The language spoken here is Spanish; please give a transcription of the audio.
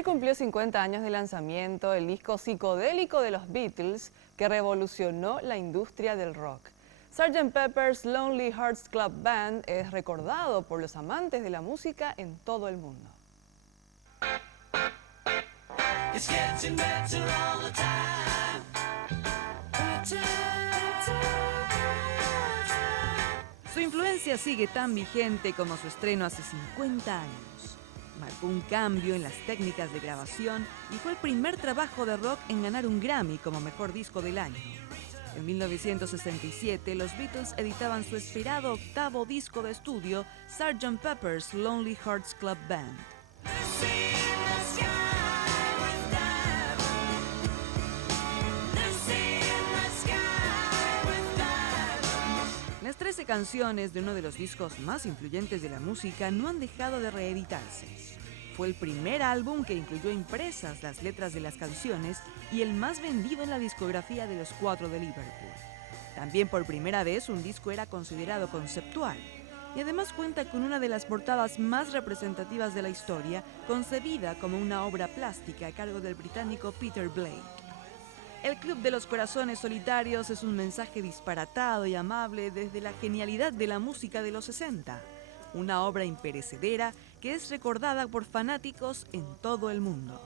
Ayer cumplió 50 años de lanzamiento el disco psicodélico de los Beatles que revolucionó la industria del rock. Sgt. Pepper's Lonely Hearts Club Band es recordado por los amantes de la música en todo el mundo. Su influencia sigue tan vigente como su estreno hace 50 años. Marcó un cambio en las técnicas de grabación y fue el primer trabajo de rock en ganar un Grammy como mejor disco del año. En 1967, los Beatles editaban su esperado octavo disco de estudio, Sgt. Pepper's Lonely Hearts Club Band. Las 13 canciones de uno de los discos más influyentes de la música no han dejado de reeditarse. Fue el primer álbum que incluyó impresas las letras de las canciones y el más vendido en la discografía de los Cuatro de Liverpool. También por primera vez un disco era considerado conceptual y además cuenta con una de las portadas más representativas de la historia, concebida como una obra plástica a cargo del británico Peter Blake. El Club de los Corazones Solitarios es un mensaje disparatado y amable desde la genialidad de la música de los 60, una obra imperecedera que es recordada por fanáticos en todo el mundo.